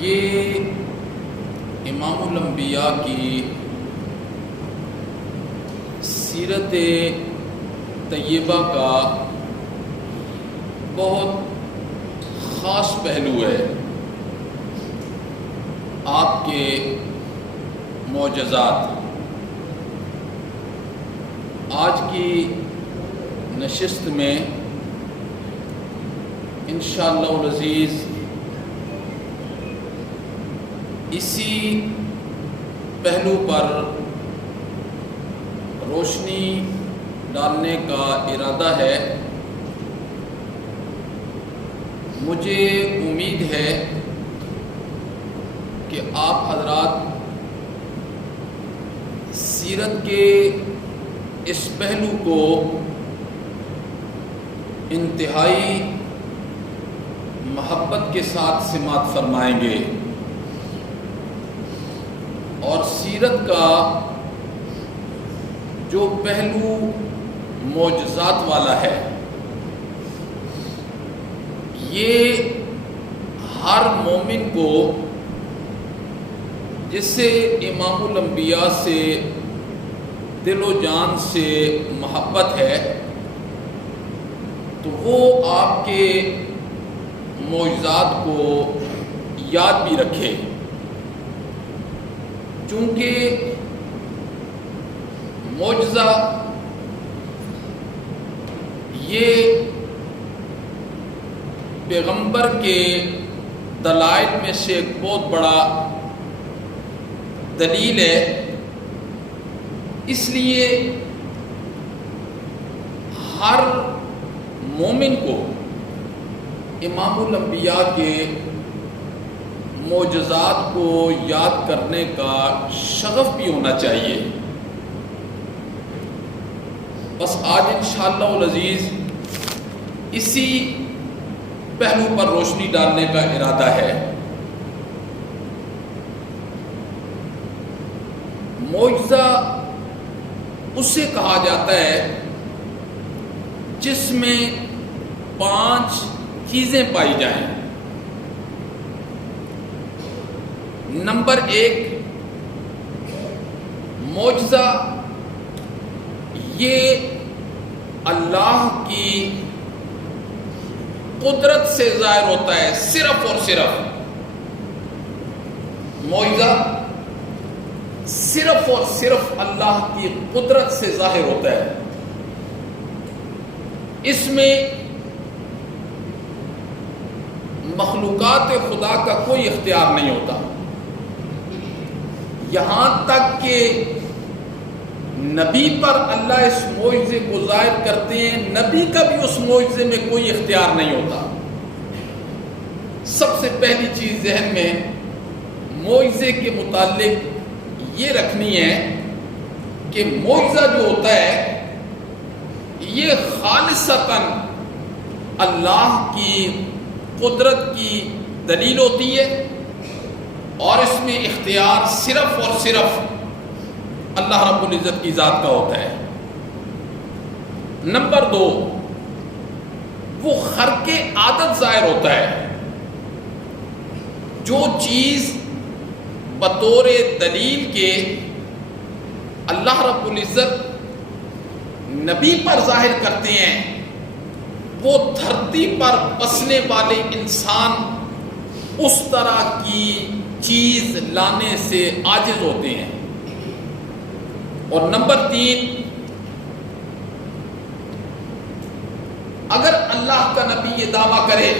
یہ امام الانبیاء کی سیرت طیبہ کا بہت خاص پہلو ہے۔ آپ کے معجزات آج کی نشست میں انشاءاللہ العزیز اسی پہلو پر روشنی ڈالنے کا ارادہ ہے۔ مجھے امید ہے کہ آپ حضرات سیرت کے اس پہلو کو انتہائی محبت کے ساتھ سماعت فرمائیں گے اور سیرت کا جو پہلو معجزات والا ہے یہ ہر مومن کو جس سے امام الانبیاء سے دل و جان سے محبت ہے تو وہ آپ کے معجزات کو یاد بھی رکھے، چونکہ معجزہ یہ پیغمبر کے دلائل میں سے ایک بہت بڑا دلیل ہے۔ اس لیے ہر مومن کو امام الانبیاء کے معجزات کو یاد کرنے کا شغف بھی ہونا چاہیے۔ بس آج انشاءاللہ العزیز اسی پہلو پر روشنی ڈالنے کا ارادہ ہے۔ معجزہ اسے کہا جاتا ہے جس میں 5 چیزیں پائی جائیں۔ نمبر 1، معجزہ یہ اللہ کی قدرت سے ظاہر ہوتا ہے، صرف اور صرف معجزہ صرف اور صرف اللہ کی قدرت سے ظاہر ہوتا ہے۔ اس میں مخلوقات خدا کا کوئی اختیار نہیں ہوتا، یہاں تک کہ نبی پر اللہ اس معجزے کو ظاہر کرتے ہیں، نبی کا بھی اس معجزے میں کوئی اختیار نہیں ہوتا۔ سب سے پہلی چیز ذہن میں معجزے کے متعلق یہ رکھنی ہے کہ معجزہ جو ہوتا ہے یہ خالصتاً اللہ کی قدرت کی دلیل ہوتی ہے اور اس میں اختیار صرف اور صرف اللہ رب العزت کی ذات کا ہوتا ہے۔ نمبر 2، وہ خرق عادت ظاہر ہوتا ہے۔ جو چیز بطور دلیل کے اللہ رب العزت نبی پر ظاہر کرتے ہیں وہ دھرتی پر بسنے والے انسان اس طرح کی چیز لانے سے عاجز ہوتے ہیں۔ اور نمبر 3، اگر اللہ کا نبی یہ دعویٰ کرے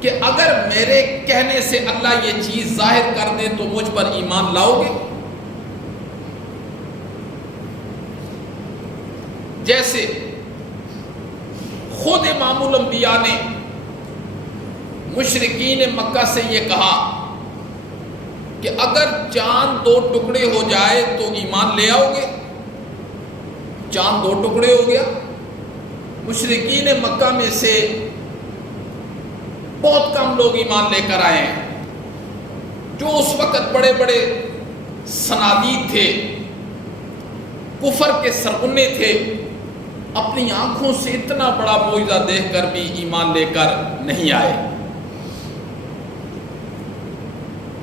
کہ اگر میرے کہنے سے اللہ یہ چیز ظاہر کر دے تو مجھ پر ایمان لاؤ گے؟ جیسے خود امام الانبیاء نے مشرکین مکہ سے یہ کہا کہ اگر چاند 2 ٹکڑے ہو جائے تو ایمان لے آؤ گے؟ چاند 2 ٹکڑے ہو گیا، مشرکین مکہ میں سے بہت کم لوگ ایمان لے کر آئے ہیں۔ جو اس وقت بڑے بڑے صنادید تھے، کفر کے سرغنے تھے، اپنی آنکھوں سے اتنا بڑا معجزہ دیکھ کر بھی ایمان لے کر نہیں آئے۔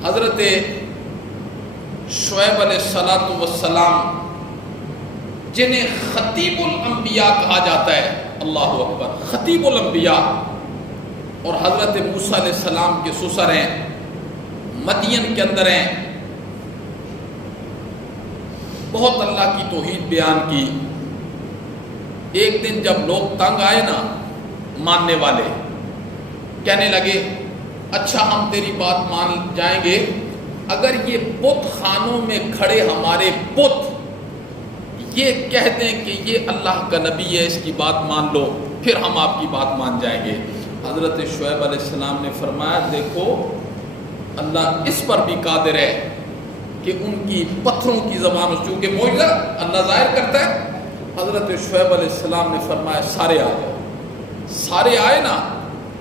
حضرت شعیب علیہ السلام جنہیں خطیب الانبیاء کہا جاتا ہے، اللہ اکبر، خطیب الانبیاء، اور حضرت موسیٰ علیہ السلام کے سسر ہیں، مدین کے اندر ہیں، بہت اللہ کی توحید بیان کی۔ ایک دن جب لوگ تنگ آئے نا، ماننے والے کہنے لگے اچھا ہم تیری بات مان جائیں گے اگر یہ بت خانوں میں کھڑے ہمارے بت یہ کہہ دیں کہ یہ اللہ کا نبی ہے، اس کی بات مان لو، پھر ہم آپ کی بات مان جائیں گے۔ حضرت شعیب علیہ السلام نے فرمایا دیکھو اللہ اس پر بھی قادر ہے کہ ان کی پتھروں کی زبان، چونکہ معجزہ اللہ ظاہر کرتا ہے۔ حضرت شعیب علیہ السلام نے فرمایا سارے آ جاؤ، سارے آئے نا،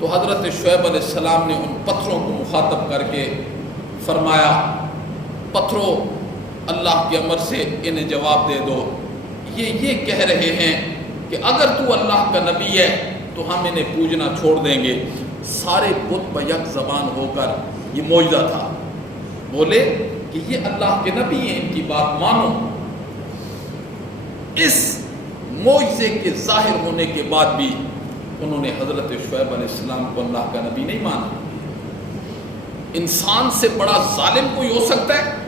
تو حضرت شعیب علیہ السلام نے ان پتھروں کو مخاطب کر کے فرمایا پتھروں اللہ کے امر سے انہیں جواب دے دو، یہ کہہ رہے ہیں کہ اگر تو اللہ کا نبی ہے تو ہم انہیں پوجنا چھوڑ دیں گے۔ سارے بت بیک زبان ہو کر، یہ معجزہ تھا، بولے کہ یہ اللہ کے نبی ہیں، ان کی بات مانو۔ اس معجزے کے ظاہر ہونے کے بعد بھی انہوں نے حضرت شعیب علیہ السلام کو اللہ کا نبی نہیں مانا۔ انسان سے بڑا ظالم کوئی ہو سکتا ہے؟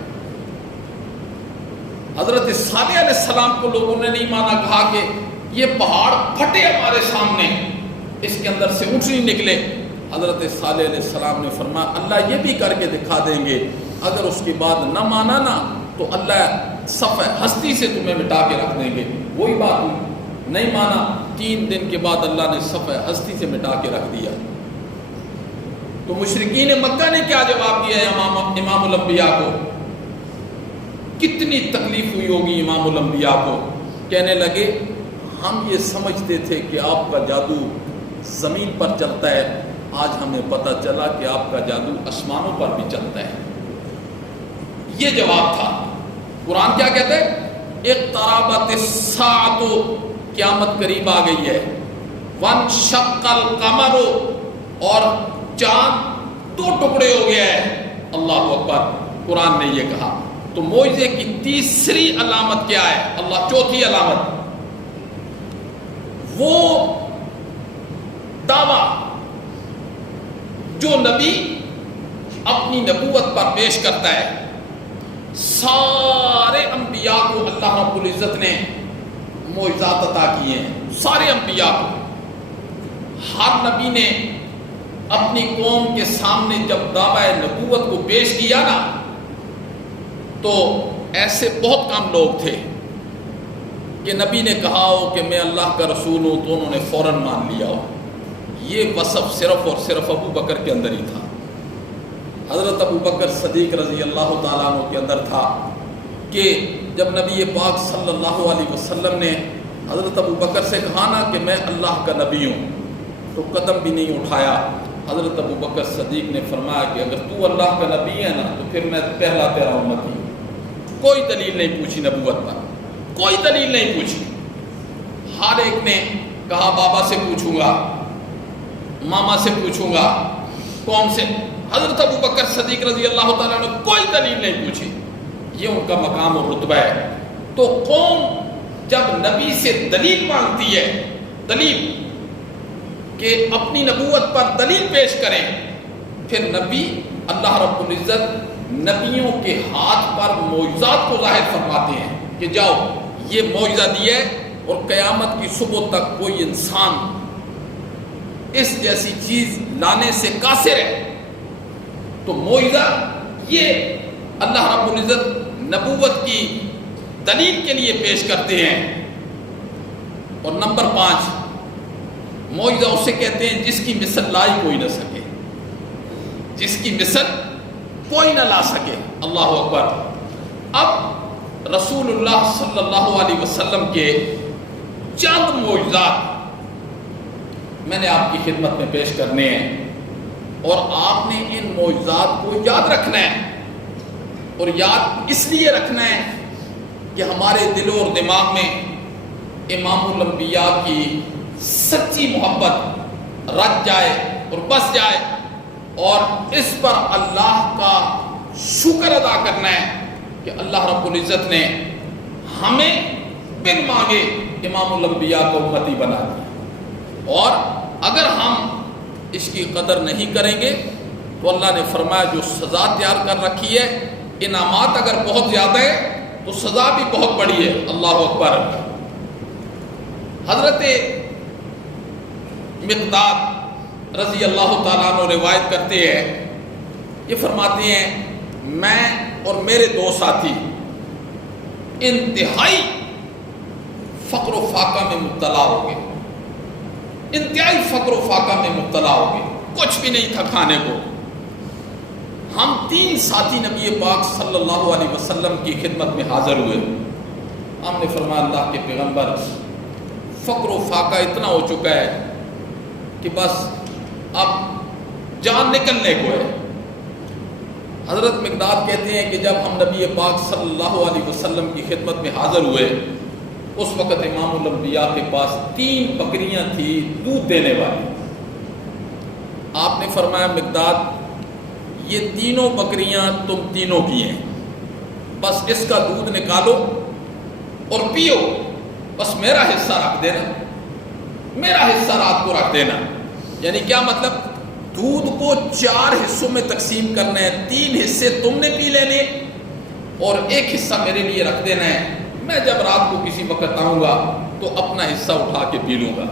حضرت صالح علیہ السلام کو لوگوں نے نہیں مانا، کہا کہ یہ پہاڑ پھٹے ہمارے سامنے، اس کے اندر سے اونٹ نہیں نکلے۔ حضرت صالح علیہ السلام نے فرمایا اللہ یہ بھی کر کے دکھا دیں گے، اگر اس کے بعد نہ مانا نا تو اللہ صفحہ ہستی سے تمہیں مٹا کے رکھ دیں گے۔ وہی بات ہوئی، نہیں مانا، 3 دن کے بعد اللہ نے صفحہ ہستی سے مٹا کے رکھ دیا۔ تو مشرکین مکہ نے کیا جواب دیا امام الانبیاء کو؟ کتنی تکلیف ہوئی ہوگی امام الانبیاء کو، کہنے لگے ہم یہ سمجھتے تھے کہ آپ کا جادو زمین پر چلتا ہے، آج ہمیں پتہ چلا کہ آپ کا جادو آسمانوں پر بھی چلتا ہے۔ یہ جواب تھا۔ قرآن کیا کہتا ہے؟ اقتربت الساعۃ، قیامت قریب آ گئی ہے، وانشق القمر، اور چاند 2 ٹکڑے ہو گیا ہے۔ اللہ اکبر، قرآن نے یہ کہا۔ تو معجزے کی تیسری علامت کیا ہے؟ اللہ چوتھی علامت، وہ دعویٰ جو نبی اپنی نبوت پر پیش کرتا ہے۔ سارے انبیاء کو اللہ رب العزت نے معجزات عطا کیے ہیں، سارے انبیاء کو۔ ہر نبی نے اپنی قوم کے سامنے جب دعویٰ نبوت کو پیش کیا نا، تو ایسے بہت کم لوگ تھے کہ نبی نے کہا ہو کہ میں اللہ کا رسول ہوں تو انہوں نے فوراً مان لیا ہو۔ یہ وصف صرف اور صرف ابو بکر کے اندر ہی تھا۔ حضرت ابو بکر صدیق رضی اللہ تعالیٰ عنہ کے اندر تھا کہ جب نبی پاک صلی اللہ علیہ وسلم نے حضرت ابو بکر سے کہا نا کہ میں اللہ کا نبی ہوں، تو قدم بھی نہیں اٹھایا۔ حضرت ابو بکر صدیق نے فرمایا کہ اگر تو اللہ کا نبی ہے نا تو پھر میں پہلا تیرا امتی ہوں۔ کوئی دلیل نہیں پوچھی نبوت پر، کوئی دلیل نہیں پوچھی۔ ہر ایک نے کہا بابا سے پوچھوں گا، ماما سے پوچھوں گا، قوم سے۔ حضرت ابو بکر صدیق رضی اللہ تعالیٰ نے کوئی دلیل نہیں پوچھی۔ یہ ان کا مقام اور رتبہ ہے۔ تو قوم جب نبی سے دلیل مانگتی ہے، دلیل کہ اپنی نبوت پر دلیل پیش کریں، پھر نبی اللہ رب العزت نبیوں کے ہاتھ پر معجزات کو ظاہر فرماتے ہیں کہ جاؤ یہ معجزہ دیا ہے، اور قیامت کی صبح تک کوئی انسان اس جیسی چیز لانے سے قاصر ہے۔ تو معجزہ یہ اللہ رب العزت نبوت کی دلیل کے لیے پیش کرتے ہیں۔ اور نمبر 5، معجزہ اسے کہتے ہیں جس کی مثل لائی کوئی نہ سکے، جس کی مثل کوئی نہ لا سکے۔ اللہ اکبر۔ اب رسول اللہ صلی اللہ علیہ وسلم کے چند معجزات میں نے آپ کی خدمت میں پیش کرنے ہیں، اور آپ نے ان معجزات کو یاد رکھنا ہے، اور یاد اس لیے رکھنا ہے کہ ہمارے دلوں اور دماغ میں امام الانبیاء کی سچی محبت رچ جائے اور بس جائے، اور اس پر اللہ کا شکر ادا کرنا ہے کہ اللہ رب العزت نے ہمیں بن مانگے امام الانبیاء کو امتی بنا دیا، اور اگر ہم اس کی قدر نہیں کریں گے تو اللہ نے فرمایا جو سزا تیار کر رکھی ہے، انعامات اگر بہت زیادہ ہے تو سزا بھی بہت بڑی ہے۔ اللہ اکبر۔ حضرت مقداد رضی اللہ تعالیٰ عنہ روایت کرتے ہیں، یہ فرماتے ہیں میں اور میرے دو ساتھی انتہائی فقر و فاقہ میں مبتلا ہو گئے، انتہائی فقر و فاقہ میں مبتلا ہو گئے، کچھ بھی نہیں تھا کھانے کو۔ ہم تین ساتھی نبی پاک صلی اللہ علیہ وسلم کی خدمت میں حاضر ہوئے۔ ہم نے فرمایا اللہ کے پیغمبر فقر و فاقہ اتنا ہو چکا ہے کہ بس اب جان نکلنے کو ہے۔ حضرت مقداد کہتے ہیں کہ جب ہم نبی پاک صلی اللہ علیہ وسلم کی خدمت میں حاضر ہوئے، اس وقت امام الانبیاء کے پاس 3 بکریاں تھیں دودھ دینے والی۔ آپ نے فرمایا مقداد یہ تینوں بکریاں تم تینوں کی ہیں، بس اس کا دودھ نکالو اور پیو، بس میرا حصہ رکھ دینا، میرا حصہ رات کو رکھ دینا۔ یعنی کیا مطلب؟ دودھ کو 4 حصوں میں تقسیم کرنا ہے، 3 حصے تم نے پی لینے اور 1 حصہ میرے لیے رکھ دینا ہے، میں جب رات کو کسی وقت آؤں گا تو اپنا حصہ اٹھا کے پی لوں گا۔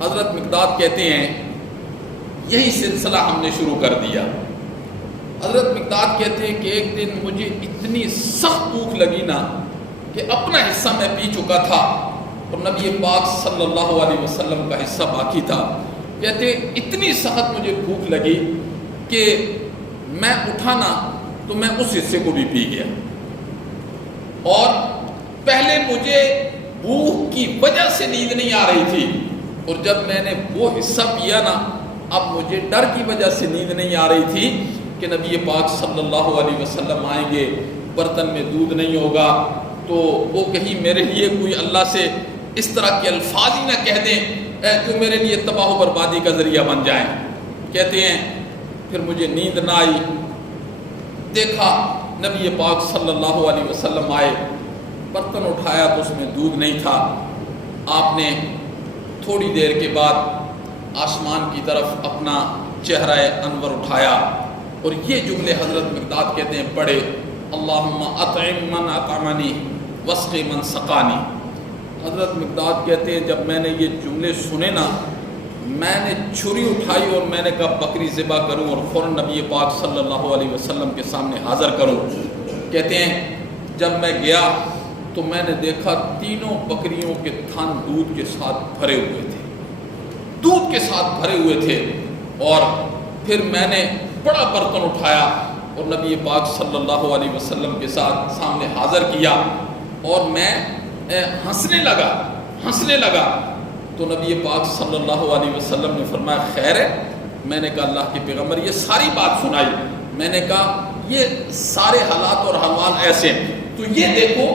حضرت مقداد کہتے ہیں یہی سلسلہ ہم نے شروع کر دیا۔ حضرت مقداد کہتے ہیں کہ ایک دن مجھے اتنی سخت بھوک لگی نا کہ اپنا حصہ میں پی چکا تھا اور نبی پاک صلی اللہ علیہ وسلم کا حصہ باقی تھا۔ کہتے ہیں اتنی سخت مجھے بھوک لگی کہ میں اٹھا نا تو میں اس حصے کو بھی پی گیا، اور پہلے مجھے بھوک کی وجہ سے نیند نہیں آ رہی تھی، اور جب میں نے وہ حصہ پیا نا اب مجھے ڈر کی وجہ سے نیند نہیں آ رہی تھی کہ نبی پاک صلی اللہ علیہ وسلم آئیں گے، برتن میں دودھ نہیں ہوگا تو وہ کہیں میرے لیے کوئی اللہ سے اس طرح کے الفاظ ہی نہ کہہ دیں جو میرے لیے تباہ و بربادی کا ذریعہ بن جائیں۔ کہتے ہیں پھر مجھے نیند نہ آئی، دیکھا نبی پاک صلی اللہ علیہ وسلم آئے، برتن اٹھایا تو اس میں دودھ نہیں تھا۔ آپ نے تھوڑی دیر کے بعد آسمان کی طرف اپنا چہرہ انور اٹھایا اور یہ جملے حضرت مقداد کہتے ہیں پڑھے، اللہم اطعم من اطعمنی واسقی من سقانی۔ حضرت مقداد کہتے ہیں جب میں نے یہ جملے سنے نا میں نے چھری اٹھائی اور میں نے کہا بکری ذبح کروں اور فوراً نبی پاک صلی اللہ علیہ وسلم کے سامنے حاضر کروں۔ کہتے ہیں جب میں گیا تو میں نے دیکھا تینوں بکریوں کے تھن دودھ کے ساتھ بھرے ہوئے تھے، دودھ کے ساتھ بھرے ہوئے تھے، اور پھر میں نے بڑا برتن اٹھایا اور نبی پاک صلی اللہ علیہ وسلم کے ساتھ سامنے حاضر کیا، اور میں ہنسنے لگا تو نبی پاک صلی اللہ علیہ وسلم نے فرمایا خیر ہے؟ میں نے کہا اللہ کے پیغمبر یہ ساری بات سنائی، میں نے کہا یہ سارے حالات اور حوال ایسے ہیں، تو یہ دیکھو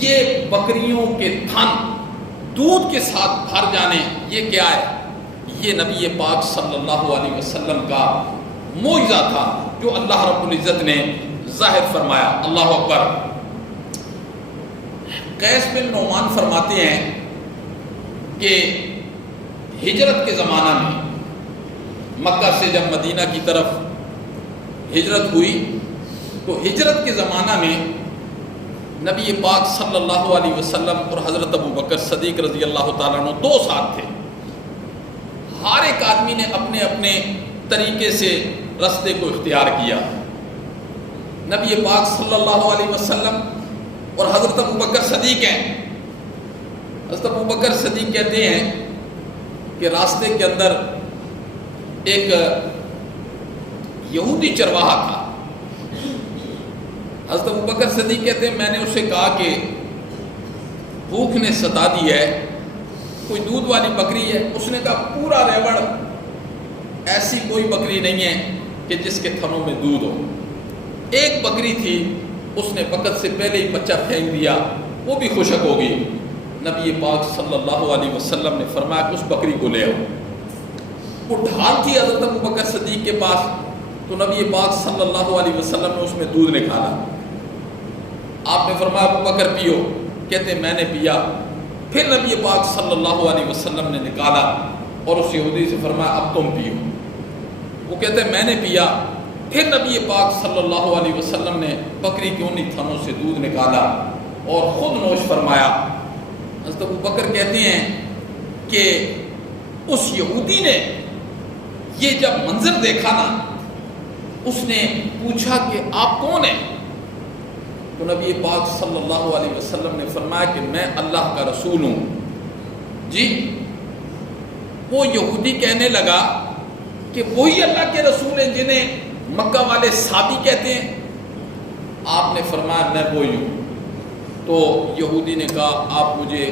یہ بکریوں کے تھن دودھ کے ساتھ بھر جانے یہ کیا ہے؟ یہ نبی پاک صلی اللہ علیہ وسلم کا معجزہ تھا جو اللہ رب العزت نے ظاہر فرمایا۔ اللہ اکبر۔ قیس بن نعمان فرماتے ہیں کہ ہجرت کے زمانہ میں مکہ سے جب مدینہ کی طرف ہجرت ہوئی تو ہجرت کے زمانہ میں نبی پاک صلی اللہ علیہ وسلم اور حضرت ابو بکر صدیق رضی اللہ تعالیٰ عنہ 2 ساتھ تھے۔ ہر ایک آدمی نے اپنے اپنے طریقے سے رستے کو اختیار کیا۔ نبی پاک صلی اللہ علیہ وسلم اور حضرت ابو بکر صدیق ہیں۔ حضرت ابو بکر صدیق کہتے ہیں کہ راستے کے اندر ایک یہودی چرواہا تھا۔ حضرت ابو بکر صدیق کہتے ہیں میں نے اسے کہا کہ بھوک نے ستا دی ہے، کوئی دودھ والی بکری ہے؟ اس نے کہا پورا ریوڑ ایسی کوئی بکری نہیں ہے کہ جس کے تھنوں میں دودھ ہو، ایک بکری تھی اس نے وقت سے پہلے ہی بچہ پھینک دیا، وہ بھی خشک ہوگی۔ نبی پاک صلی اللہ علیہ وسلم نے فرمایا کہ اس بکری کو لے آؤ۔ وہ ڈھال تھی حضرت ابو بکر صدیق کے پاس، تو نبی پاک صلی اللہ علیہ وسلم نے اس میں دودھ نکالا. آپ نے فرمایا ابو بکر پیو. کہتے میں نے پیا. پھر نبی پاک صلی اللہ علیہ وسلم نے نکالا اور اس یہودی سے فرمایا اب تم پیو. وہ کہتے میں نے پیا. پھر نبی پاک صلی اللہ علیہ وسلم نے بکری کے انہی تھنوں سے دودھ نکالا اور خود نوش فرمایا. حضرت ابو بکر کہتے ہیں کہ اس یہودی نے یہ جب منظر دیکھا نا، اس نے پوچھا کہ آپ کون ہیں؟ تو نبی پاک صلی اللہ علیہ وسلم نے فرمایا کہ میں اللہ کا رسول ہوں. جی وہ یہودی کہنے لگا کہ وہی اللہ کے رسول ہیں جنہیں مکہ والے صابی کہتے ہیں؟ آپ نے فرمایا میں وہی ہوں. تو یہودی نے کہا آپ مجھے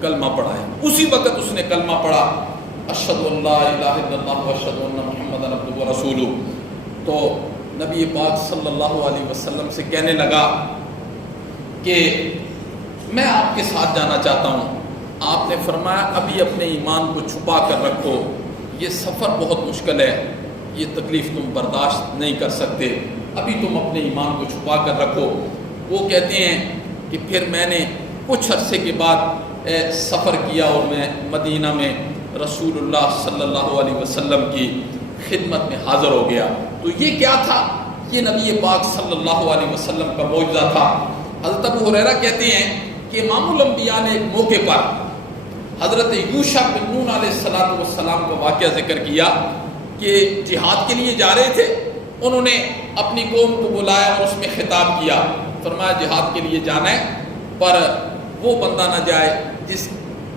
کلمہ پڑھائیں. اسی وقت اس نے کلمہ پڑھا، اشہد ان لا الہ الا اللہ واشہد ان محمد عبدہ ورسولہ. تو نبی پاک صلی اللہ علیہ وسلم سے کہنے لگا کہ میں آپ کے ساتھ جانا چاہتا ہوں. آپ نے فرمایا ابھی اپنے ایمان کو چھپا کر رکھو، یہ سفر بہت مشکل ہے، یہ تکلیف تم برداشت نہیں کر سکتے، ابھی تم اپنے ایمان کو چھپا کر رکھو. وہ کہتے ہیں کہ پھر میں نے کچھ عرصے کے بعد سفر کیا اور میں مدینہ میں رسول اللہ صلی اللہ علیہ وسلم کی خدمت میں حاضر ہو گیا. تو یہ کیا تھا؟ یہ نبی پاک صلی اللہ علیہ وسلم کا معجزہ تھا. حضرت ابو ہریرہ کہتے ہیں کہ امام الانبیاء نے ایک موقع پر حضرت یوشع بن نون علیہ السلام کا واقعہ ذکر کیا کہ جہاد کے لیے جا رہے تھے. انہوں نے اپنی قوم کو بلایا اور اس میں خطاب کیا. فرمایا جہاد کے لیے جانا ہے پر وہ بندہ نہ جائے جس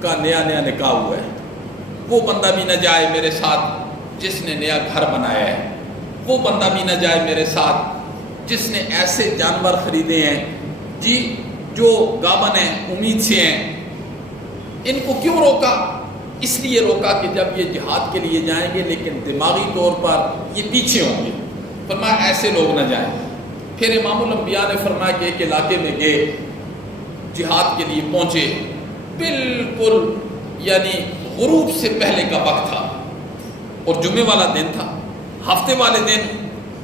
کا نیا نکاح ہوا ہے، وہ بندہ بھی نہ جائے میرے ساتھ جس نے نیا گھر بنایا ہے، وہ بندہ بھی نہ جائے میرے ساتھ جس نے ایسے جانور خریدے ہیں جی جو گابن ہیں، امید سے ہیں. ان کو کیوں روکا؟ اس لیے روکا کہ جب یہ جہاد کے لیے جائیں گے لیکن دماغی طور پر یہ پیچھے ہوں گے. فرمایا ایسے لوگ نہ جائیں. پھر امام الانبیاء نے فرمایا کہ ایک علاقے میں گئے، جہاد کے لیے پہنچے. بالکل یعنی غروب سے پہلے کا وقت تھا اور جمعے والا دن تھا. ہفتے والے دن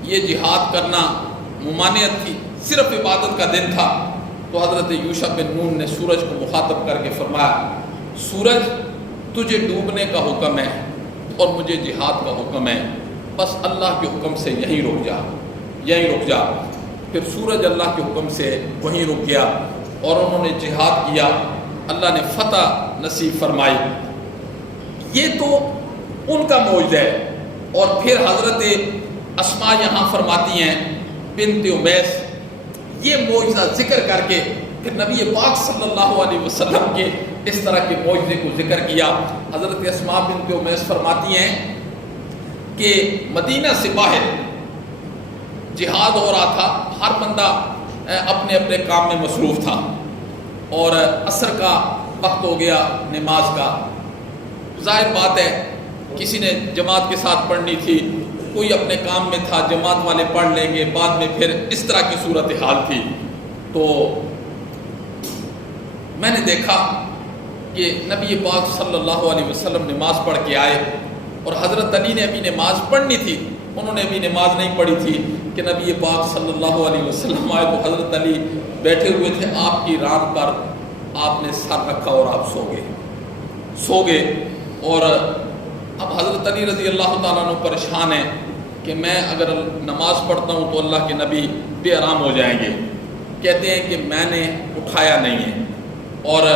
یہ جہاد کرنا ممانعت تھی، صرف عبادت کا دن تھا. تو حضرت یوشع بن نون نے سورج کو مخاطب کر کے فرمایا سورج تجھے ڈوبنے کا حکم ہے اور مجھے جہاد کا حکم ہے، بس اللہ کے حکم سے یہیں رک جا، یہیں رک جا. پھر سورج اللہ کے حکم سے وہیں رک گیا اور انہوں نے جہاد کیا. اللہ نے فتح نصیب فرمائی. یہ تو ان کا معجزہ ہے. اور پھر حضرت اسماء یہاں فرماتی ہیں بنت امیس، یہ معجزہ ذکر کر کے پھر نبی پاک صلی اللہ علیہ وسلم کے اس طرح کے معجزے کو ذکر کیا. حضرت اسماء بنت امیس فرماتی ہیں کہ مدینہ سے باہر جہاد ہو رہا تھا، ہر بندہ اپنے اپنے کام میں مصروف تھا اور عصر کا وقت ہو گیا نماز کا. ظاہر بات ہے کسی نے جماعت کے ساتھ پڑھنی تھی، کوئی اپنے کام میں تھا، جماعت والے پڑھ لیں گے بعد میں، پھر اس طرح کی صورتحال تھی. تو میں نے دیکھا کہ نبی پاک صلی اللہ علیہ وسلم نماز پڑھ کے آئے اور حضرت علی نے ابھی نماز پڑھنی تھی، انہوں نے ابھی نماز نہیں پڑھی تھی کہ نبی پاک صلی اللہ علیہ وسلم آئے. تو حضرت علی بیٹھے ہوئے تھے، آپ کی ران پر آپ نے سر رکھا اور آپ سو گئے. اور اب حضرت علی رضی اللہ تعالیٰ عنہ پریشان ہیں کہ میں اگر نماز پڑھتا ہوں تو اللہ کے نبی بے آرام ہو جائیں گے. کہتے ہیں کہ میں نے اٹھایا نہیں ہے. اور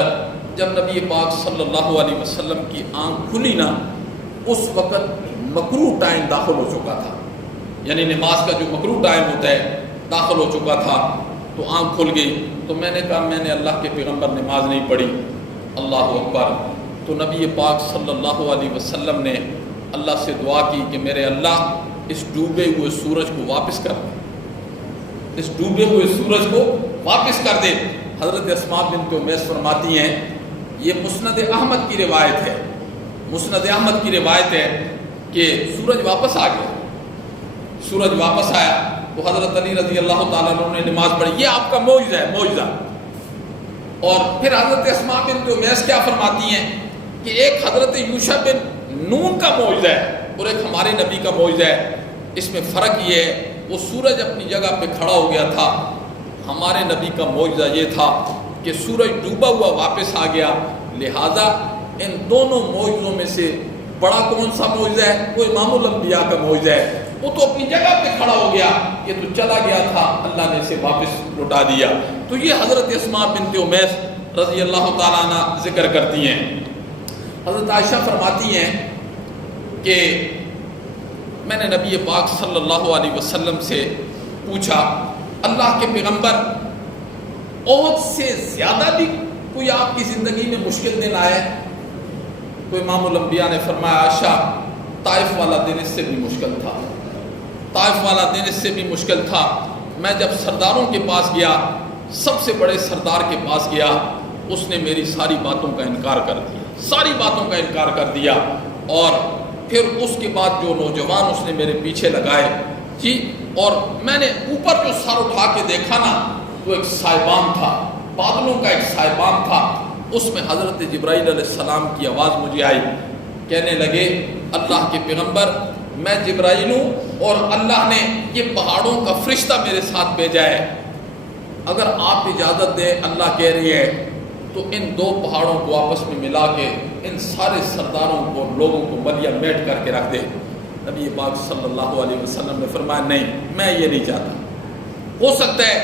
جب نبی پاک صلی اللہ علیہ وسلم کی آنکھ کھلی نا، اس وقت مکروہ ٹائم داخل ہو چکا تھا، یعنی نماز کا جو مکروہ ٹائم ہوتا ہے داخل ہو چکا تھا. تو آنکھ کھل گئی. تو میں نے کہا میں نے اللہ کے پیغمبر نماز نہیں پڑھی. اللہ اکبر. تو نبی پاک صلی اللہ علیہ وسلم نے اللہ سے دعا کی کہ میرے اللہ اس ڈوبے ہوئے سورج کو واپس کر دے، اس ڈوبے ہوئے سورج کو واپس کر دے. حضرت اسماء بنت امیس فرماتی ہیں، یہ مسند احمد کی روایت ہے، مسند احمد کی روایت ہے کہ سورج واپس آ گیا. سورج واپس آیا تو حضرت علی رضی اللہ تعالیٰ عنہ نے نماز پڑھی. یہ آپ کا معجزہ ہے، معجزہ. اور پھر حضرت اسماء بنت امیس کیا فرماتی ہیں کہ ایک حضرت یوشع بن نون کا معجزہ ہے اور ایک ہمارے نبی کا معجزہ ہے. اس میں فرق یہ ہے وہ سورج اپنی جگہ پہ کھڑا ہو گیا تھا، ہمارے نبی کا معجزہ یہ تھا کہ سورج ڈوبا ہوا واپس آ گیا. لہذا ان دونوں معجزوں میں سے بڑا کون سا معجزہ ہے؟ وہ امام الانبیاء کا معجزہ ہے. وہ تو اپنی جگہ پہ کھڑا ہو گیا، یہ تو چلا گیا تھا، اللہ نے اسے واپس لوٹا دیا. تو یہ حضرت اسماء بنت امیس رضی اللہ تعالیٰ عنہ ذکر کرتی ہیں. حضرت عائشہ فرماتی ہیں کہ میں نے نبی پاک صلی اللہ علیہ وسلم سے پوچھا، اللہ کے پیغمبر احد سے زیادہ بھی کوئی آپ کی زندگی میں مشکل دن آیا ہے؟ تو امام الانبیاء نے فرمایا، عائشہ طائف والا دن اس سے بھی مشکل تھا، طائف والا دن اس سے بھی مشکل تھا. میں جب سرداروں کے پاس گیا، سب سے بڑے سردار کے پاس گیا، اس نے میری ساری باتوں کا انکار کر دیا، ساری باتوں کا انکار کر دیا. اور پھر اس کے بعد جو نوجوان اس نے میرے پیچھے لگائے جی، اور میں نے اوپر جو سر اٹھا کے دیکھا نا تو ایک سائبان تھا، بادلوں کا ایک سائبان تھا. اس میں حضرت جبرائیل علیہ السلام کی آواز مجھے آئی، کہنے لگے، اللہ کے پیغمبر میں جبرائیل ہوں اور اللہ نے یہ پہاڑوں کا فرشتہ میرے ساتھ بھیجا ہے، اگر آپ اجازت دیں اللہ کہہ رہی ہے تو ان دو پہاڑوں کو آپس میں ملا کے ان سارے سرداروں کو، لوگوں کو ملیا میٹ کر کے رکھ دے. نبی پاک صلی اللہ علیہ وسلم نے فرمایا، نہیں، میں یہ نہیں چاہتا. ہو سکتا ہے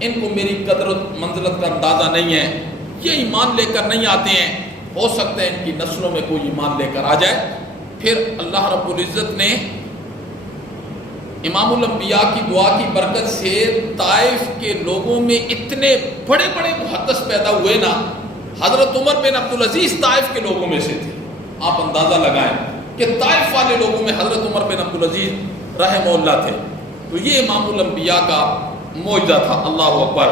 ان کو میری قدر و منزلت کا اندازہ نہیں ہے، یہ ایمان لے کر نہیں آتے ہیں، ہو سکتا ہے ان کی نسلوں میں کوئی ایمان لے کر آ جائے. پھر اللہ رب العزت نے امام الانبیاء کی دعا کی برکت سے طائف کے لوگوں میں اتنے بڑے بڑے محدث پیدا ہوئے نا. حضرت عمر بن عبدالعزیز طائف کے لوگوں میں سے تھے. آپ اندازہ لگائیں کہ طائف والے لوگوں میں حضرت عمر بن عبدالعزیز رحمہ اللہ تھے. تو یہ امام الانبیاء کا معجزہ تھا. اللہ اکبر.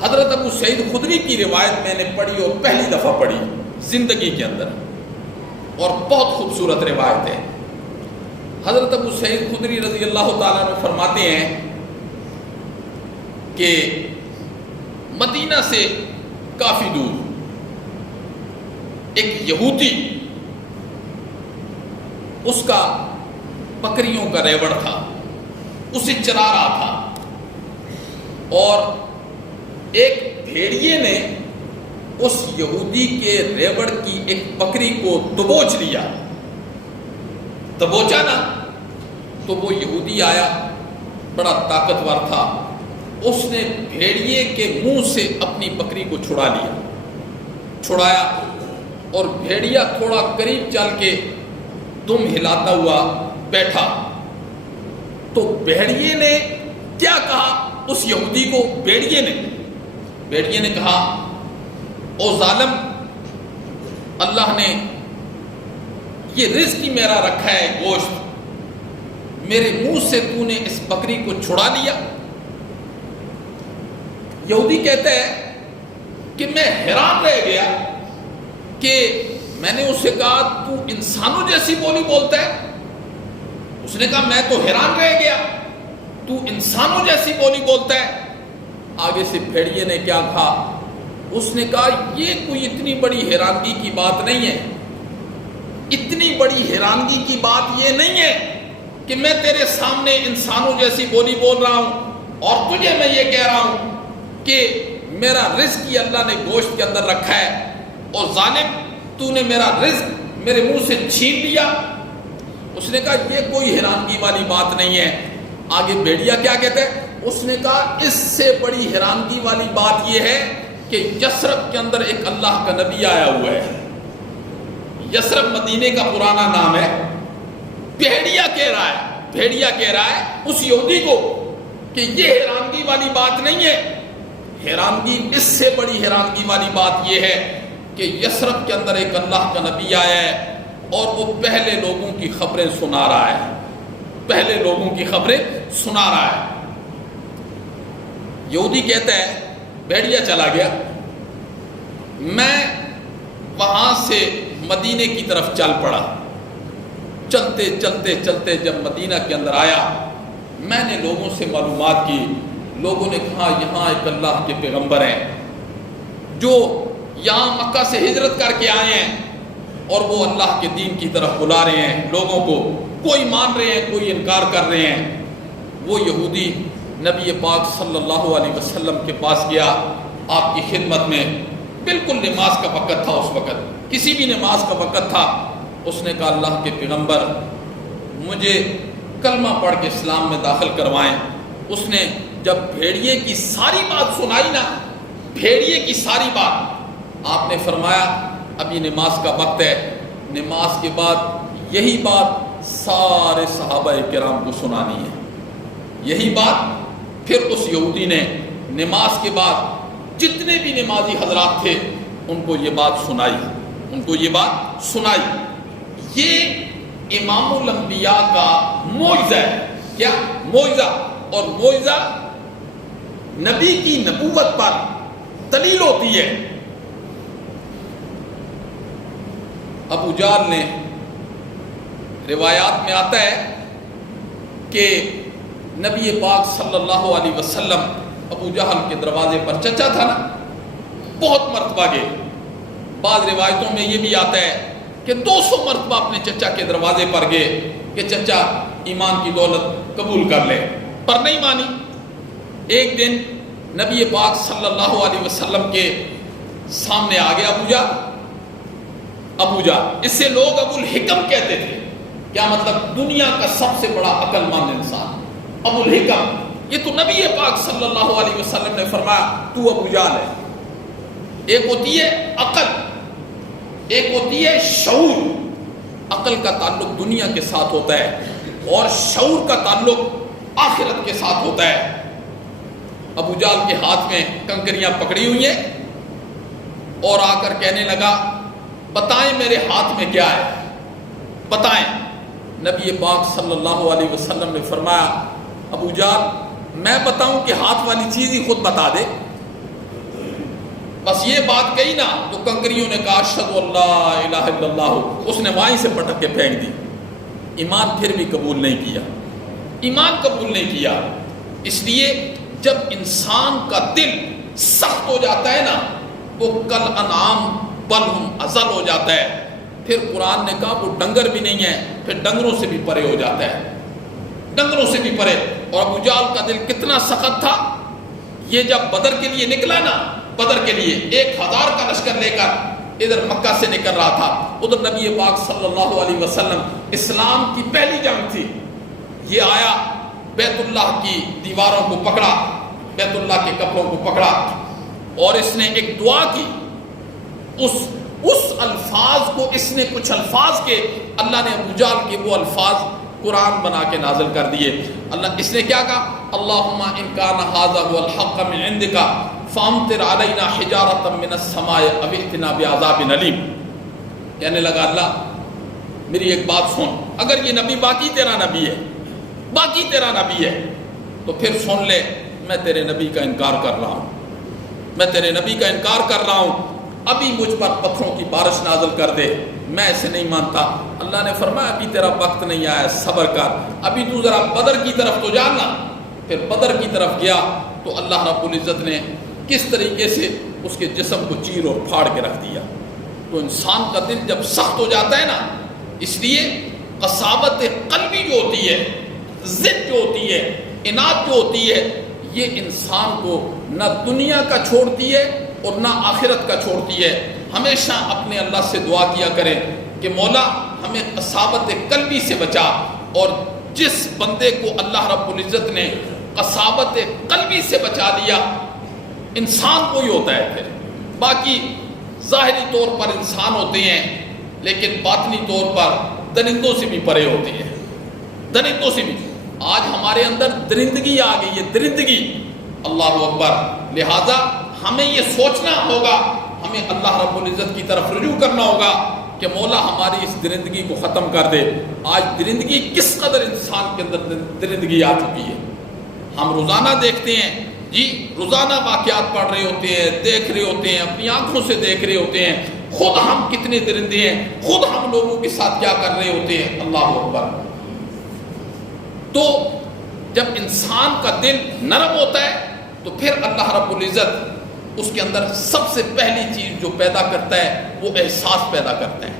حضرت ابو سعید خدری کی روایت میں نے پڑھی اور پہلی دفعہ پڑھی زندگی کے اندر، اور بہت خوبصورت روایت ہے. حضرت ابو سعید خدری رضی اللہ تعالیٰ عنہ فرماتے ہیں کہ مدینہ سے کافی دور ایک یہودی، اس کا بکریوں کا ریوڑ تھا، اسے چرا رہا تھا، اور ایک بھیڑیے نے اس یہودی کے ریوڑ کی ایک بکری کو دبوچ لیا. دبوچا نا تو وہ یہودی آیا، بڑا طاقتور تھا، اس نے بھیڑیے کے منہ سے اپنی بکری کو چھڑایا، اور بھیڑیا تھوڑا قریب چل کے دم ہلاتا ہوا بیٹھا. تو بھیڑیے نے کیا کہا اس یہودی کو؟ بھیڑیے نے کہا، او ظالم، اللہ نے یہ رزق ہی میرا رکھا ہے گوشت، میرے منہ سے تو نے اس بکری کو چھڑا لیا. یہودی کہتا ہے کہ میں حیران رہ گیا کہ میں نے اس سے کہا تو انسانوں جیسی بولی بولتا ہے. اس نے کہا میں تو حیران رہ گیا، تو انسانوں جیسی بولی بولتا ہے. آگے سے بھیڑیے نے کیا کہا؟ اس نے کہا یہ کوئی اتنی بڑی حیرانگی کی بات نہیں ہے، اتنی بڑی حیرانگی کی بات یہ نہیں ہے کہ میں تیرے سامنے انسانوں جیسی بولی بول رہا ہوں اور تجھے میں یہ کہہ رہا ہوں کہ میرا رزق ہی اللہ نے گوشت کے اندر رکھا ہے، اور ظالم تو نے میرا رزق میرے منہ سے چھین لیا. اس نے کہا یہ کوئی حیرانگی والی بات نہیں ہے. آگے بھیڑیا کیا کہتا ہے؟ اس نے کہا اس سے بڑی حیرانگی والی بات یہ ہے کہ یثرب کے اندر ایک اللہ کا نبی آیا ہوا ہے. یثرب مدینے کا پرانا نام ہے. بھیڑیا کہہ رہا ہے اس یہودی کو کہ یہ حیرانگی والی بات نہیں ہے، حیرانگی اس سے بڑی حیرانگی والی بات یہ ہے کہ یثرب کے اندر ایک اللہ کا نبی آیا ہے اور وہ پہلے لوگوں کی خبریں سنا رہا ہے. یہودی کہتا ہے بھیڑیا چلا گیا، میں وہاں سے مدینے کی طرف چل پڑا. چلتے جب مدینہ کے اندر آیا، میں نے لوگوں سے معلومات کی. لوگوں نے کہا یہاں ایک اللہ کے پیغمبر ہیں جو یہاں مکہ سے ہجرت کر کے آئے ہیں، اور وہ اللہ کے دین کی طرف بلا رہے ہیں لوگوں کو، کوئی مان رہے ہیں کوئی انکار کر رہے ہیں۔ وہ یہودی نبی پاک صلی اللہ علیہ وسلم کے پاس گیا آپ کی خدمت میں، بالکل نماز کا وقت تھا، اس وقت کسی بھی نماز کا وقت تھا۔ اس نے کہا اللہ کے پیغمبر مجھے کلمہ پڑھ کے اسلام میں داخل کروائیں۔ اس نے جب بھیڑیے کی ساری بات سنائی نا، بھیڑیے کی ساری بات، آپ نے فرمایا ابھی نماز کا وقت ہے، نماز کے بعد یہی بات سارے صحابہ کرام کو سنانی ہے، یہی بات۔ پھر اس یہودی نے نماز کے بعد جتنے بھی نمازی حضرات تھے ان کو یہ بات سنائی، ان کو یہ بات سنائی۔ یہ امام الانبیاء کا معجزہ ہے۔ کیا معجزہ؟ اور معجزہ نبی کی نبوت پر دلیل ہوتی ہے۔ ابو جہل نے، روایات میں آتا ہے کہ نبی پاک صلی اللہ علیہ وسلم ابو جہل کے دروازے پر، چچا تھا نا، بہت مرتبہ گئے۔ بعض روایتوں میں یہ بھی آتا ہے کہ 200 مرتبہ اپنے چچا کے دروازے پر گئے کہ چچا ایمان کی دولت قبول کر لے، پر نہیں مانی۔ ایک دن نبی پاک صلی اللہ علیہ وسلم کے سامنے آ گیا ابو جہل، اس سے لوگ ابو الحکم کہتے تھے۔ کیا مطلب؟ دنیا کا سب سے بڑا عقل مند انسان ابو الحکم۔ یہ تو نبی پاک صلی اللہ علیہ وسلم نے فرمایا تو ابو جہل ہے۔ ایک ہوتی ہے عقل، ایک ہوتی ہے شعور۔ عقل کا تعلق دنیا کے ساتھ ہوتا ہے اور شعور کا تعلق آخرت کے ساتھ ہوتا ہے۔ ابو جہل کے ہاتھ میں کنکریاں پکڑی ہوئی ہیں اور آ کر کہنے لگا بتائیں میرے ہاتھ میں کیا ہے، بتائیں۔ نبی پاک صلی اللہ علیہ وسلم نے فرمایا ابو جہل میں بتاؤں کہ ہاتھ والی چیز ہی خود بتا دے؟ بس یہ بات کہی نا تو کنکریوں نے کہا اشہد ان لا الہ الا اللہ، اس نے وہیں سے پٹک کے پھینک دی۔ ایمان پھر بھی قبول نہیں کیا، ایمان قبول نہیں کیا۔ اس لیے جب انسان کا دل سخت ہو جاتا ہے نا، وہ کل انعام بل ہم اضل ہو جاتا ہے۔ پھر قرآن نے کہا وہ ڈنگر بھی نہیں ہے، پھر ڈنگروں سے بھی پرے ہو جاتا ہے، ڈنگروں سے بھی پرے۔ اور ابو جہل کا دل کتنا سخت تھا، یہ جب بدر کے لیے نکلا نا، بدر کے لیے 1000 کا لشکر لے کر ادھر مکہ سے نکل رہا تھا، ادھر نبی پاک صلی اللہ علیہ وسلم، اسلام کی پہلی جنگ تھی، یہ آیا بیت اللہ کی دیواروں کو پکڑا، بیت اللہ کے کپڑوں کو پکڑا اور اس نے ایک دعا کی۔ اس الفاظ کو اس نے کچھ الفاظ کے، اللہ نے ابو جہل کے وہ الفاظ قرآن بنا کے نازل کر دیے۔ اللہ اس نے کیا کہا؟ اللہم ان کان ھذا هو الحق من عندک فامطر علینا حجارۃ من السماء او ائتنا بعذاب علیم۔ کہنے لگا اللہ میری ایک بات سن، اگر یہ نبی باقی تیرا نبی ہے، باقی تیرا نبی ہے تو پھر سن لے، میں تیرے نبی کا انکار کر رہا ہوں، میں تیرے نبی کا انکار کر رہا ہوں، ابھی مجھ پر پتھروں کی بارش نازل کر دے، میں اسے نہیں مانتا۔ اللہ نے فرمایا ابھی تیرا وقت نہیں آیا، صبر کر، ابھی تو ذرا بدر کی طرف تو جانا۔ پھر بدر کی طرف گیا تو اللہ رب العزت نے کس طریقے سے اس کے جسم کو چیر اور پھاڑ کے رکھ دیا۔ تو انسان کا دل جب سخت ہو جاتا ہے نا، اس لیے قساوت قلبی جو ہوتی ہے، ضد جو ہوتی ہے، اناد جو ہوتی ہے، یہ انسان کو نہ دنیا کا چھوڑتی ہے اور نہ آخرت کا چھوڑتی ہے۔ ہمیشہ اپنے اللہ سے دعا کیا کریں کہ مولا ہمیں قساوت قلبی سے بچا، اور جس بندے کو اللہ رب العزت نے قساوت قلبی سے بچا لیا، انسان کوئی ہوتا ہے۔ پھر باقی ظاہری طور پر انسان ہوتے ہیں لیکن باطنی طور پر درندوں سے بھی پرے ہوتے ہیں، درندوں سے بھی۔ آج ہمارے اندر درندگی آ گئی ہے، درندگی، اللہ اکبر۔ لہذا ہمیں یہ سوچنا ہوگا، ہمیں اللہ رب العزت کی طرف رجوع کرنا ہوگا کہ مولا ہماری اس درندگی کو ختم کر دے۔ آج درندگی کس قدر انسان کے اندر درندگی آ چکی ہے، ہم روزانہ دیکھتے ہیں جی، روزانہ واقعات پڑھ رہے ہوتے ہیں، دیکھ رہے ہوتے ہیں، اپنی آنکھوں سے دیکھ رہے ہوتے ہیں، خود ہم کتنے درندے ہیں، خود ہم لوگوں کے ساتھ کیا کر رہے ہوتے ہیں، اللہ اکبر۔ تو جب انسان کا دل نرم ہوتا ہے تو پھر اللہ رب العزت اس کے اندر سب سے پہلی چیز جو پیدا کرتا ہے وہ احساس پیدا کرتا ہے۔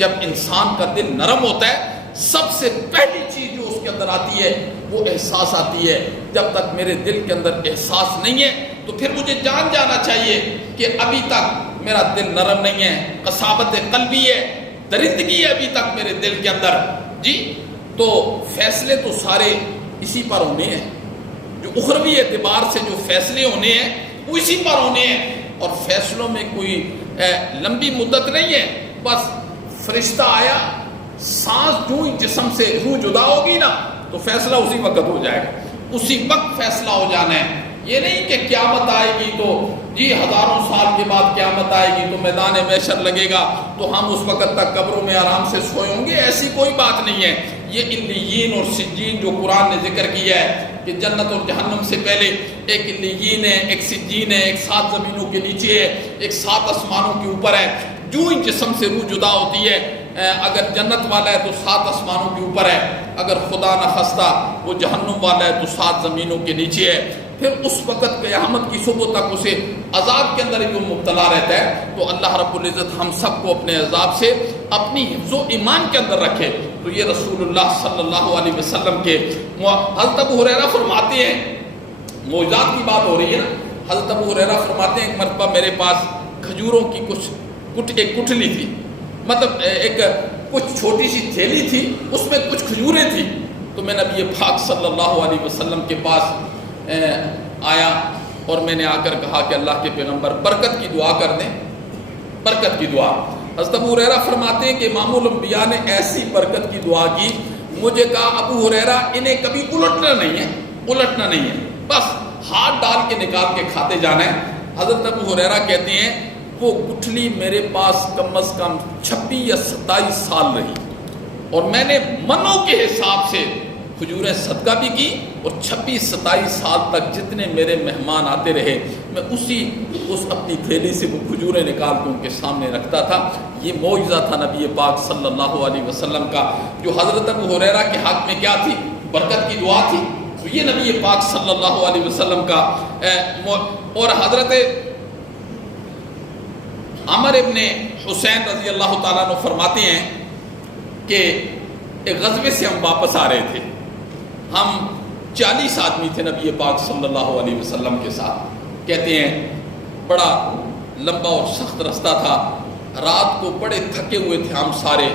جب انسان کا دل نرم ہوتا ہے سب سے پہلی چیز جو اس کے اندر آتی ہے وہ احساس آتی ہے. جب تک میرے دل کے اندر احساس نہیں ہے تو پھر مجھے جان جانا چاہیے کہ ابھی تک میرا دل نرم نہیں ہے, قساوت قلبی ہے, درندگی ہے ابھی تک میرے دل کے اندر. جی تو فیصلے تو سارے اسی پر ہونے ہیں, جو اخروی اعتبار سے جو فیصلے ہونے ہیں وہ اسی پر ہونے ہیں, اور فیصلوں میں کوئی لمبی مدت نہیں ہے. بس فرشتہ آیا, سانس جو ہی جسم سے روح جدا ہوگی نا تو فیصلہ اسی وقت ہو جائے گا, اسی وقت فیصلہ ہو جانا ہے. یہ نہیں کہ قیامت آئے گی تو جی ہزاروں سال کے بعد قیامت آئے گی تو میدان محشر لگے گا تو ہم اس وقت تک قبروں میں آرام سے سوئے ہوں گے, ایسی کوئی بات نہیں ہے. یہ علیین اور سجین جو قرآن نے ذکر کیا ہے کہ جنت اور جہنم سے پہلے ایک علیین ہے, ایک سجین ہے, ایک 7 زمینوں کے نیچے ہے, ایک 7 آسمانوں کے اوپر ہے. جو ہی جسم سے روح جدا ہوتی ہے, اگر جنت والا ہے تو 7 آسمانوں کے اوپر ہے, اگر خدا نہ خستہ وہ جہنم والا ہے تو 7 زمینوں کے نیچے ہے. پھر اس وقت قیامت کی صبح تک اسے عذاب کے اندر ہی وہ مبتلا رہتا ہے. تو اللہ رب العزت ہم سب کو اپنے عذاب سے اپنی حفظ و ایمان کے اندر رکھے. تو یہ رسول اللہ صلی اللہ علیہ وسلم کے حضرت ابو ہریرہ فرماتے ہیں, معجزات کی بات ہو رہی ہے نا, حضرت ابو ہریرہ فرماتے ہیں ایک مرتبہ میرے پاس کھجوروں کی ایک کٹلی تھی, مطلب ایک کچھ چھوٹی سی تھیلی تھی, اس میں کچھ کھجوریں تھیں. تو میں نبی پاک صلی اللہ علیہ وسلم کے پاس آیا اور میں نے آ کر کہا کہ اللہ کے پیغمبر برکت کی دعا کر دیں, برکت کی دعا. حضرت ابو ہریرہ فرماتے ہیں کہ امام الانبیاء نے ایسی برکت کی دعا کی, مجھے کہا ابو ہریرہ انہیں کبھی الٹنا نہیں ہے, الٹنا نہیں ہے, بس ہاتھ ڈال کے نکال کے کھاتے جانا ہے. حضرت ابو ہریرہ کہتے ہیں وہ گٹھلی میرے پاس کم از کم 26 یا 27 سال رہی, اور میں نے منوں کے حساب سے کھجوریں صدقہ بھی کی, اور 26-27 سال تک جتنے میرے مہمان آتے رہے میں اس اپنی تھیلی سے وہ کھجوریں نکال کے ان کے سامنے رکھتا تھا. یہ معجزہ تھا نبی پاک صلی اللہ علیہ وسلم کا, جو حضرت ابو ہریرہ کے حق میں کیا تھی, برکت کی دعا تھی. تو یہ نبی پاک صلی اللہ علیہ وسلم کا. اور حضرت عمر ابن حسین رضی اللہ تعالیٰ عنہ فرماتے ہیں کہ ایک غزوے سے ہم واپس آ رہے تھے, ہم 40 آدمی تھے نبی پاک صلی اللہ علیہ وسلم کے ساتھ. کہتے ہیں بڑا لمبا اور سخت رستہ تھا, رات کو بڑے تھکے ہوئے تھے ہم سارے,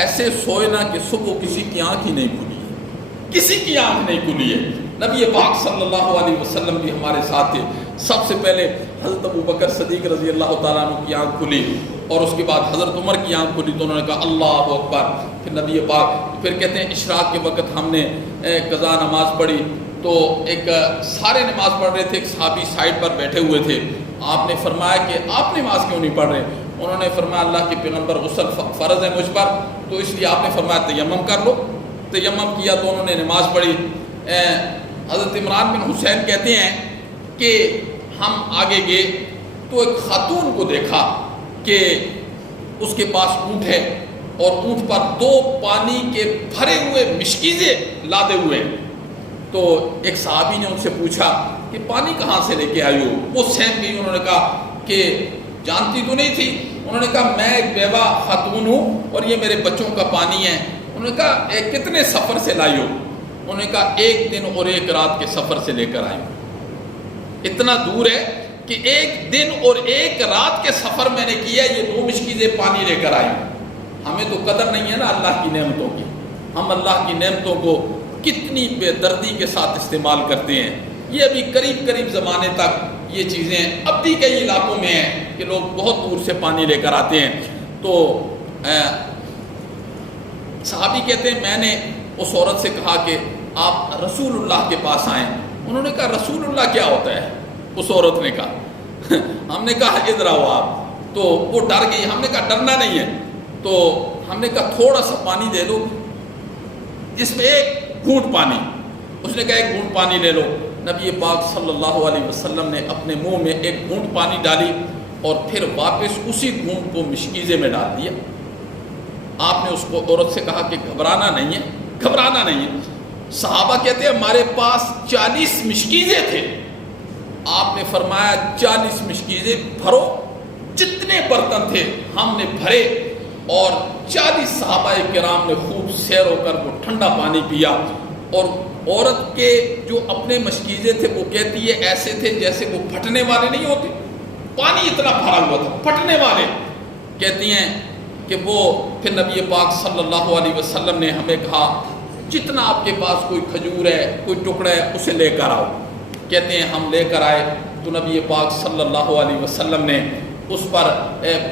ایسے سوئے نہ کہ صبح کسی کی آنکھ ہی نہیں کھلی ہے, کسی کی آنکھ نہیں کھلی ہے. نبی پاک صلی اللہ علیہ وسلم بھی ہمارے ساتھ تھے. سب سے پہلے حضرت ابو بکر صدیق رضی اللہ تعالیٰ عنہ کی آنکھ کھلی, اور اس کے بعد حضرت عمر کی آنکھ کھلی, تو انہوں نے کہا اللہ اکبر. پھر نبی پاک, پھر کہتے ہیں اشراق کے وقت ہم نے قضا نماز پڑھی, تو ایک سارے نماز پڑھ رہے تھے, ایک صحابی سائڈ پر بیٹھے ہوئے تھے. آپ نے فرمایا کہ آپ نماز کیوں نہیں پڑھ رہے؟ انہوں نے فرمایا اللہ کے پیغمبر غسل فرض ہے مجھ پر, تو اس لیے آپ نے فرمایا تیمم کر لو. تیمم کیا تو انہوں نے نماز پڑھی. حضرت عمران بن حسین کہتے ہیں کہ ہم آگے گئے تو ایک خاتون کو دیکھا کہ اس کے پاس اونٹ ہے, اور اونٹ پر 2 پانی کے بھرے ہوئے مشکیزیں لادے ہوئے. تو ایک صحابی نے ان سے پوچھا کہ پانی کہاں سے لے کے آئی ہو؟ وہ سہم گئی. انہوں نے کہا کہ جانتی تو نہیں تھی. انہوں نے کہا میں ایک بیوہ خاتون ہوں اور یہ میرے بچوں کا پانی ہے. انہوں نے کہا کتنے سفر سے لائی ہو؟ انہوں نے کہا 1 دن اور 1 رات کے سفر سے لے کر آئی ہوں. اتنا دور ہے کہ 1 دن اور 1 رات کے سفر میں نے کیا, یہ 2 مشکیزیں پانی لے کر آئی. ہمیں تو قدر نہیں ہے نا اللہ کی نعمتوں کی, ہم اللہ کی نعمتوں کو کتنی بے دردی کے ساتھ استعمال کرتے ہیں. یہ ابھی قریب زمانے تک یہ چیزیں اب بھی کئی علاقوں میں ہیں کہ لوگ بہت دور سے پانی لے کر آتے ہیں. تو صحابی کہتے ہیں میں نے اس عورت سے کہا کہ آپ رسول اللہ کے پاس آئیں. انہوں نے کہا رسول اللہ کیا ہوتا ہے؟ اس عورت نے کہا ہم نے کہا ادھر آؤ آپ. تو وہ ڈر گئی. ہم نے کہا ڈرنا نہیں ہے. تو ہم نے کہا تھوڑا سا پانی دے دو جس میں 1 گھونٹ پانی. اس نے کہا 1 گھونٹ پانی لے لو. نبی پاک صلی اللہ علیہ وسلم نے اپنے منہ میں 1 گھونٹ پانی ڈالی اور پھر واپس اسی گھونٹ کو مشکیزے میں ڈال دیا. آپ نے اس کو عورت سے کہا کہ گھبرانا نہیں ہے, گھبرانا نہیں ہے. صحابہ کہتے ہیں ہمارے پاس 40 مشکیزیں تھے. آپ نے فرمایا 40 مشکیزیں بھرو, جتنے برتن تھے ہم نے بھرے, اور 40 صحابہ کرام نے خوب سیر ہو کر وہ ٹھنڈا پانی پیا، اور عورت کے جو اپنے مشکیزے تھے وہ کہتی ہے ایسے تھے جیسے وہ پھٹنے والے نہیں ہوتے، پانی اتنا بھرا ہوا تھا پھٹنے والے. کہتی ہیں کہ وہ پھر نبی پاک صلی اللہ علیہ وسلم نے ہمیں کہا جتنا آپ کے پاس کوئی کھجور ہے کوئی ٹکڑا ہے اسے لے کر آؤ. کہتے ہیں ہم لے کر آئے تو نبی پاک صلی اللہ علیہ وسلم نے اس پر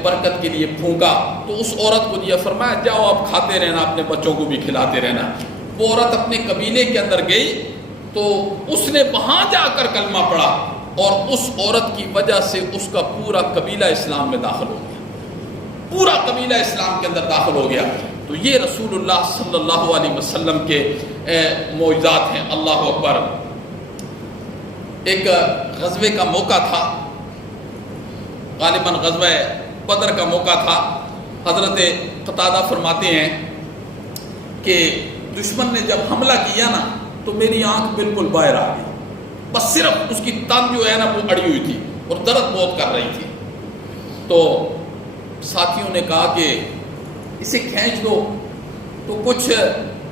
برکت کے لیے پھونکا تو اس عورت کو دیا، فرمایا جاؤ آپ کھاتے رہنا، اپنے بچوں کو بھی کھلاتے رہنا. وہ عورت اپنے قبیلے کے اندر گئی تو اس نے وہاں جا کر کلمہ پڑھا، اور اس عورت کی وجہ سے اس کا پورا قبیلہ اسلام میں داخل ہو گیا، پورا قبیلہ اسلام کے اندر داخل ہو گیا. تو یہ رسول اللہ صلی اللہ علیہ وسلم کے معجزات ہیں. اللہ اکبر. ایک غزوے کا موقع تھا، غالباً غزوہ بدر کا موقع تھا. حضرت قتادہ فرماتے ہیں کہ دشمن نے جب حملہ کیا نا تو میری آنکھ بالکل باہر آ گئی، بس صرف اس کی تن جو ہے نا وہ اڑی ہوئی تھی اور درد بہت کر رہی تھی. تو ساتھیوں نے کہا کہ اسے کھینچ دو. تو کچھ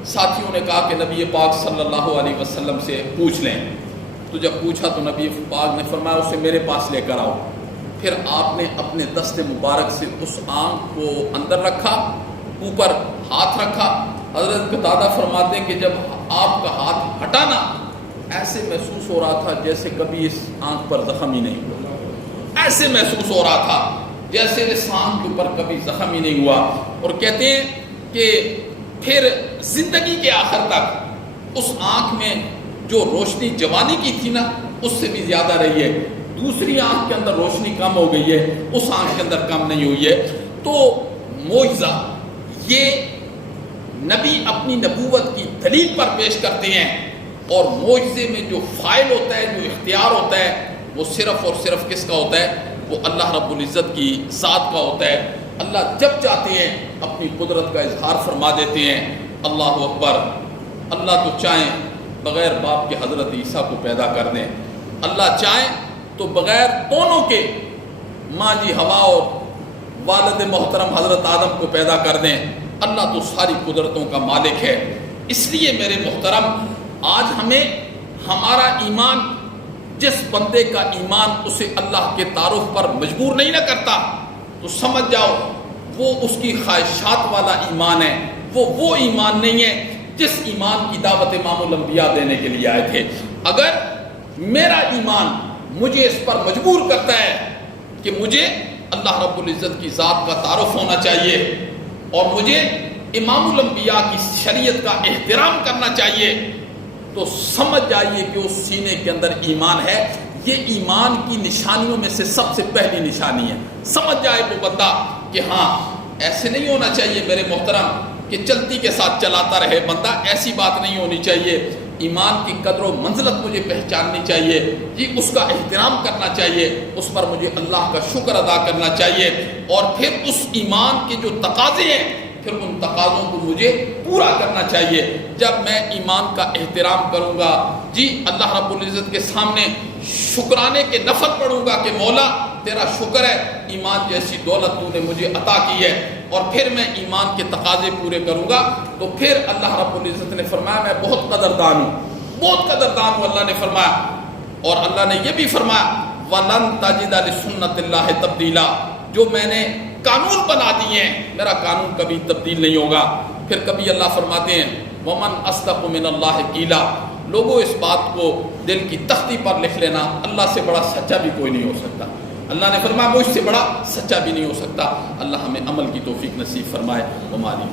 ساتھیوں نے کہا کہ نبی پاک صلی اللہ علیہ وسلم سے پوچھ لیں. تو جب پوچھا تو نبی پاک نے فرمایا اسے میرے پاس لے کر آؤ. پھر آپ نے اپنے دست مبارک سے اس آنکھ کو اندر رکھا، اوپر ہاتھ رکھا. حضرت قتادہ فرماتے ہیں کہ جب آپ کا ہاتھ ہٹا نا ایسے محسوس ہو رہا تھا جیسے کبھی اس آنکھ پر زخم ہی نہیں ہوا، ایسے محسوس ہو رہا تھا جیسے اس آنکھ کے اوپر کبھی زخم ہی نہیں ہوا. اور کہتے ہیں کہ پھر زندگی کے آخر تک اس آنکھ میں جو روشنی جوانی کی تھی نا اس سے بھی زیادہ رہی ہے. دوسری آنکھ کے اندر روشنی کم ہو گئی ہے، اس آنکھ کے اندر کم نہیں ہوئی ہے. تو معجزہ یہ نبی اپنی نبوت کی دلیل پر پیش کرتے ہیں، اور معجزے میں جو فائل ہوتا ہے، جو اختیار ہوتا ہے، وہ صرف اور صرف کس کا ہوتا ہے؟ وہ اللہ رب العزت کی ذات کا ہوتا ہے. اللہ جب چاہتے ہیں اپنی قدرت کا اظہار فرما دیتے ہیں. اللہ اکبر. اللہ تو چاہیں بغیر باپ کے حضرت عیسیٰ کو پیدا کر دیں، اللہ چاہیں تو بغیر دونوں کے ماں جی ہوا اور والد محترم حضرت آدم کو پیدا کر دیں. اللہ تو ساری قدرتوں کا مالک ہے. اس لیے میرے محترم آج ہمیں ہمارا ایمان، جس بندے کا ایمان اسے اللہ کے تعارف پر مجبور نہیں نہ کرتا تو سمجھ جاؤ وہ اس کی خواہشات والا ایمان ہے، وہ ایمان نہیں ہے جس ایمان کی دعوت امام الانبیاء دینے کے لیے آئے تھے. اگر میرا ایمان مجھے اس پر مجبور کرتا ہے کہ مجھے اللہ رب العزت کی ذات کا تعارف ہونا چاہیے اور مجھے امام الانبیاء کی شریعت کا احترام کرنا چاہیے، تو سمجھ جائیے کہ اس سینے کے اندر ایمان ہے. یہ ایمان کی نشانیوں میں سے سب سے پہلی نشانی ہے. سمجھ جائے وہ بندہ کہ ہاں ایسے نہیں ہونا چاہیے میرے محترم کہ چلتی کے ساتھ چلاتا رہے بندہ، ایسی بات نہیں ہونی چاہیے. ایمان کی قدر و منزلت مجھے پہچاننی چاہیے، جی اس کا احترام کرنا چاہیے، اس پر مجھے اللہ کا شکر ادا کرنا چاہیے، اور پھر اس ایمان کے جو تقاضے ہیں پھر ان تقاضوں کو مجھے پورا کرنا چاہیے. جب میں ایمان کا احترام کروں گا، جی اللہ رب العزت کے سامنے شکرانے کے نفل پڑھوں گا کہ مولا تیرا شکر ہے ایمان جیسی دولت تو نے مجھے عطا کی ہے، اور پھر میں ایمان کے تقاضے پورے کروں گا، تو پھر اللہ رب العزت نے فرمایا میں بہت قدردان ہوں، بہت قدردان ہوں. اللہ نے فرمایا، اور اللہ نے یہ بھی فرمایا وَلَن تَجِدَ لِسُنَّتِ اللَّهِ تَبْدِيلًا، جو میں نے قانون بنا دیے ہیں میرا قانون کبھی تبدیل نہیں ہوگا. پھر کبھی اللہ فرماتے ہیں وَمَنْ أَصْدَقُ مِنَ اللَّهِ قِيلًا، لوگوں اس بات کو دل کی تختی پر لکھ لینا، اللہ سے بڑا سچا بھی کوئی نہیں ہو سکتا. اللہ نے فرمایا مجھ سے بڑا سچا بھی نہیں ہو سکتا. اللہ ہمیں عمل کی توفیق نصیب فرمائے. ہماری